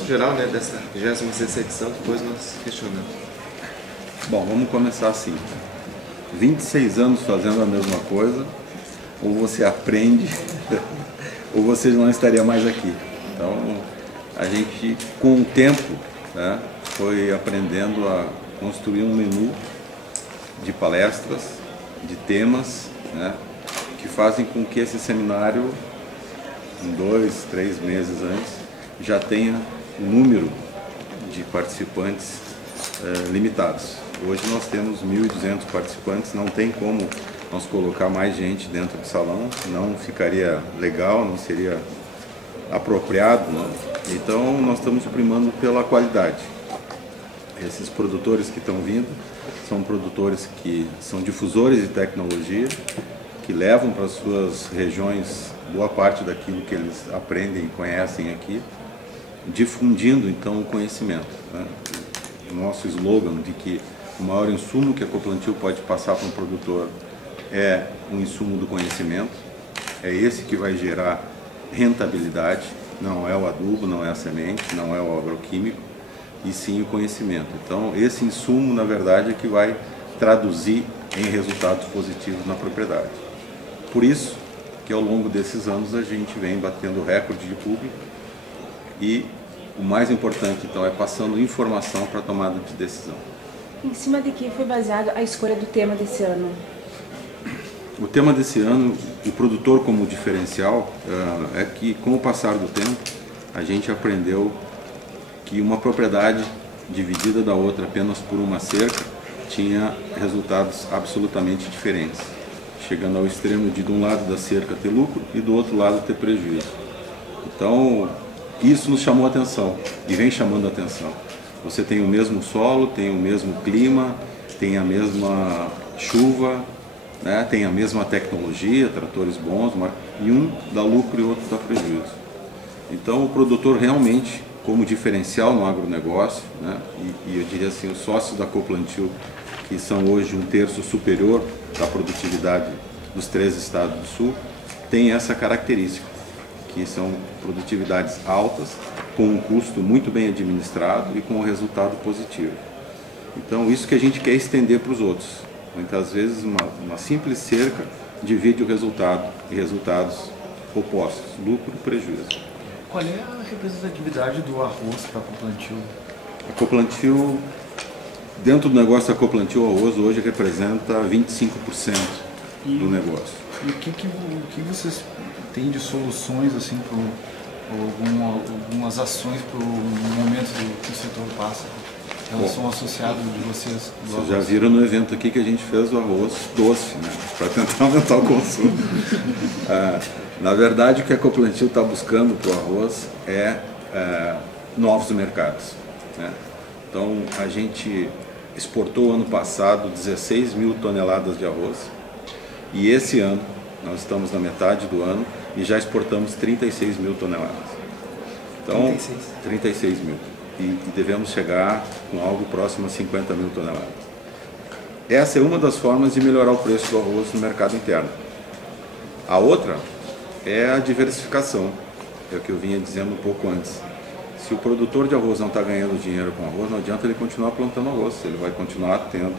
Geral, né, dessa 26ª edição, depois nós questionamos. Bom, vamos começar assim. 26 anos fazendo a mesma coisa, ou você aprende, ou você não estaria mais aqui. Então, a gente, com o tempo, né, foi aprendendo a construir um menu de palestras, de temas, né, que fazem com que esse seminário, em 2, 3 meses antes, já tenha um número de participantes limitados. Hoje nós temos 1.200 participantes, não tem como nós colocar mais gente dentro do salão, não ficaria legal, não seria apropriado, não? Então nós estamos primando pela qualidade. Esses produtores que estão vindo são produtores que são difusores de tecnologia, que levam para as suas regiões boa parte daquilo que eles aprendem e conhecem aqui, difundindo então o conhecimento, né? O nosso slogan de que o maior insumo que a Coplantil pode passar para um produtor é um insumo do conhecimento, é esse que vai gerar rentabilidade, não é o adubo, não é a semente, não é o agroquímico, e sim o conhecimento. Então esse insumo na verdade é que vai traduzir em resultados positivos na propriedade. Por isso que ao longo desses anos a gente vem batendo recorde de público e o mais importante então é passando informação para a tomada de decisão. Em cima de que foi baseada a escolha do tema desse ano? O tema desse ano, o produtor como diferencial, é que com o passar do tempo a gente aprendeu que uma propriedade dividida da outra apenas por uma cerca tinha resultados absolutamente diferentes, chegando ao extremo de um lado da cerca ter lucro e do outro lado ter prejuízo. Então isso nos chamou a atenção e vem chamando a atenção. Você tem o mesmo solo, tem o mesmo clima, tem a mesma chuva, né? Tem a mesma tecnologia, tratores bons, e um dá lucro e outro dá prejuízo. Então o produtor realmente, como diferencial no agronegócio, né? E eu diria assim, os sócios da Coplantil, que são hoje 1/3 superior da produtividade dos 3 estados do sul, tem essa característica, que são produtividades altas, com um custo muito bem administrado e com um resultado positivo. Então isso que a gente quer estender para os outros. Muitas vezes uma simples cerca divide o resultado e resultados opostos, lucro e prejuízo. Qual é a representatividade do arroz para a Coplantil? A Coplantil, dentro do negócio da Coplantil, o arroz hoje representa 25% do negócio. E o que vocês têm de soluções assim algumas ações para o momento que o setor passa? Elas são associadas de vocês? Vocês já viram no evento aqui que a gente fez o arroz doce, né? Para tentar aumentar o consumo. Na verdade, o que a Coplantil está buscando para o arroz é novos mercados, né? Então, a gente exportou ano passado 16 mil toneladas de arroz e esse ano, nós estamos na metade do ano e já exportamos 36 mil toneladas. Então, 36 mil. E devemos chegar com algo próximo a 50 mil toneladas. Essa é uma das formas de melhorar o preço do arroz no mercado interno. A outra é a diversificação, é o que eu vinha dizendo um pouco antes. Se o produtor de arroz não está ganhando dinheiro com arroz, não adianta ele continuar plantando arroz, ele vai continuar tendo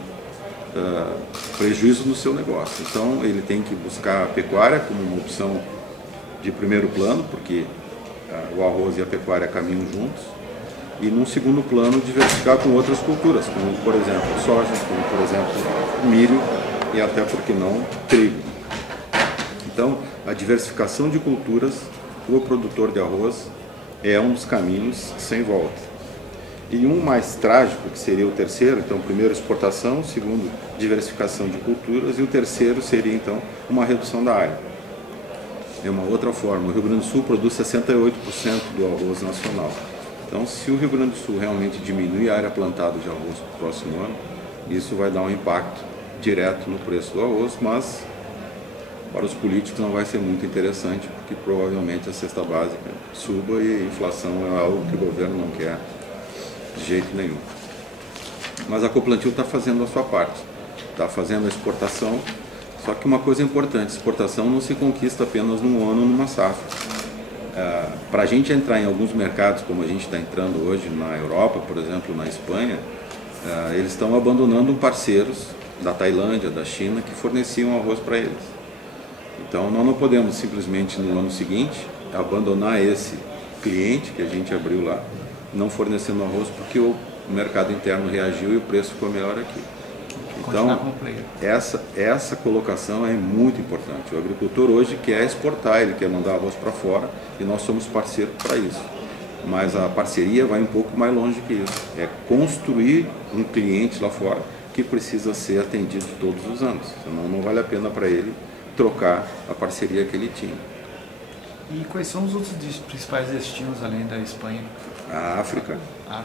prejuízo no seu negócio. Então ele tem que buscar a pecuária como uma opção de primeiro plano, porque o arroz e a pecuária caminham juntos, e num segundo plano diversificar com outras culturas, como por exemplo soja, como por exemplo milho e até, por que não, trigo. Então a diversificação de culturas para o produtor de arroz é um dos caminhos sem volta. E um mais trágico, que seria o terceiro, então primeiro exportação, segundo diversificação de culturas, e o terceiro seria então uma redução da área. É uma outra forma, o Rio Grande do Sul produz 68% do arroz nacional. Então se o Rio Grande do Sul realmente diminuir a área plantada de arroz no próximo ano, isso vai dar um impacto direto no preço do arroz, mas para os políticos não vai ser muito interessante, porque provavelmente a cesta básica suba e a inflação é algo que o governo não quer de jeito nenhum. Mas a Coplantil está fazendo a sua parte, está fazendo a exportação, só que uma coisa importante, exportação não se conquista apenas num ano ou numa safra. para a gente entrar em alguns mercados, como a gente está entrando hoje na Europa, por exemplo, na Espanha, eles estão abandonando parceiros da Tailândia, da China, que forneciam arroz para eles. Então nós não podemos simplesmente no ano seguinte abandonar esse cliente que a gente abriu lá, não fornecendo arroz, porque o mercado interno reagiu e o preço ficou melhor aqui. Então, essa colocação é muito importante. O agricultor hoje quer exportar, ele quer mandar arroz para fora e nós somos parceiros para isso. Mas a parceria vai um pouco mais longe que isso. É construir um cliente lá fora que precisa ser atendido todos os anos. Senão não vale a pena para ele trocar a parceria que ele tinha. E quais são os outros principais destinos além da Espanha? A África. A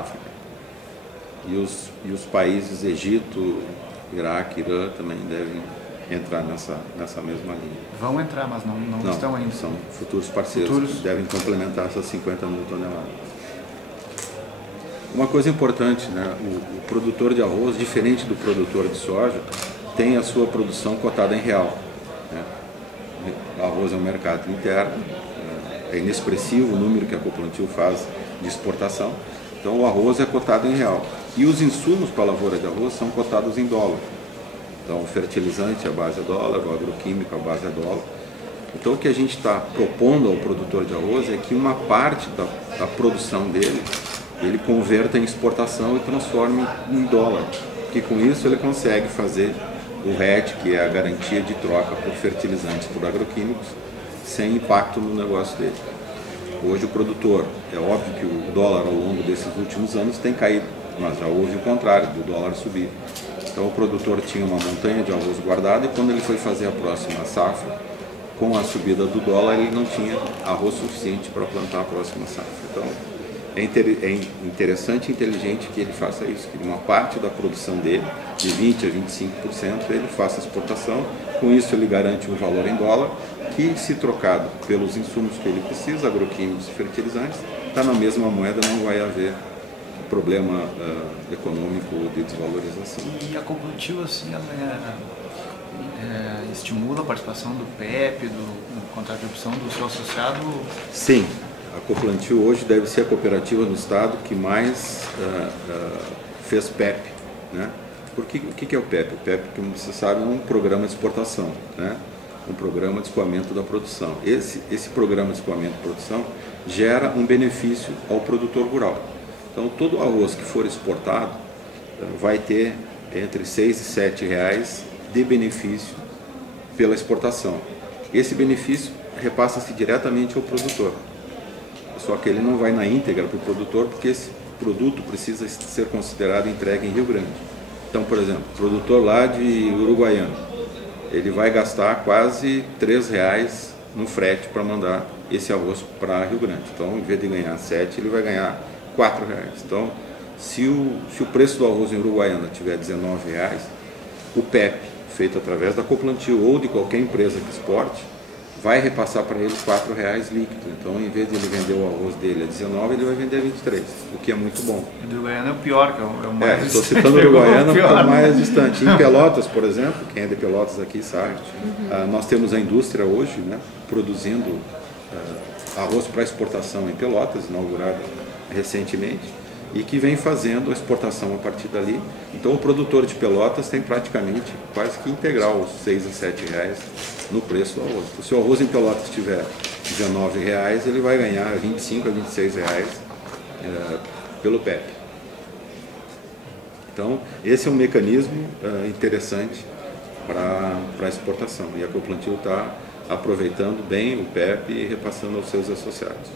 África. E os países Egito, Iraque, Irã também devem entrar nessa mesma linha. Vão entrar, mas não estão ainda. São futuros parceiros que devem complementar essas 50 mil toneladas. Uma coisa importante, né? O produtor de arroz, diferente do produtor de soja, tem a sua produção cotada em real. Né? O arroz é um mercado interno, é inexpressivo o número que a Coplantil faz de exportação, então o arroz é cotado em real. E os insumos para a lavoura de arroz são cotados em dólar. Então o fertilizante a base é dólar, o agroquímico a base é dólar. Então o que a gente está propondo ao produtor de arroz é que uma parte da produção dele, ele converta em exportação e transforme em dólar. Que com isso ele consegue fazer o RET, que é a garantia de troca por fertilizantes, por agroquímicos, sem impacto no negócio dele. Hoje o produtor, é óbvio que o dólar ao longo desses últimos anos tem caído, mas já houve o contrário, do dólar subir. Então o produtor tinha uma montanha de arroz guardado e quando ele foi fazer a próxima safra, com a subida do dólar, ele não tinha arroz suficiente para plantar a próxima safra. Então é interessante e inteligente que ele faça isso, que uma parte da produção dele, de 20% a 25%, ele faça exportação, com isso ele garante um valor em dólar, que se trocado pelos insumos que ele precisa, agroquímicos e fertilizantes, está na mesma moeda, não vai haver problema econômico de desvalorização. E a Coplantil, assim, ela estimula a participação do PEP, do contrato de opção do seu associado? Sim, a Coplantil hoje deve ser a cooperativa no estado que mais fez PEP, né? Porque o que é o PEP? O PEP, como você sabe, é um programa de exportação, né? Um programa de escoamento da produção. Esse programa de escoamento da produção gera um benefício ao produtor rural. Então, todo arroz que for exportado vai ter entre 6 e 7 reais de benefício pela exportação. Esse benefício repassa-se diretamente ao produtor. Só que ele não vai na íntegra para o produtor, porque esse produto precisa ser considerado entregue em Rio Grande. Então, por exemplo, o produtor lá de Uruguaiana, ele vai gastar quase 3 reais no frete para mandar esse arroz para Rio Grande. Então, em vez de ganhar 7, ele vai ganhar 4 reais. Então, se o preço do arroz em Uruguaiana tiver 19 reais, o PEP, feito através da Coplantil ou de qualquer empresa que exporte, vai repassar para ele 4 reais líquido. Então, em vez de ele vender o arroz dele a 19, ele vai vender a 23, o que é muito bom. O do Uruguaiana é o pior, que é o mais distante. Estou citando o Uruguaiana porque é o mais distante. Em Pelotas, por exemplo, quem é de Pelotas aqui sabe, nós temos a indústria hoje, né, produzindo arroz para exportação em Pelotas, inaugurada recentemente, e que vem fazendo a exportação a partir dali. Então o produtor de Pelotas tem praticamente quase que integral os 6 a 7 reais no preço do arroz. Então, se o arroz em Pelotas estiver 19 reais, ele vai ganhar 25 a 26 reais pelo PEP. Então esse é um mecanismo interessante para a exportação, e a Coplantil está aproveitando bem o PEP e repassando aos seus associados.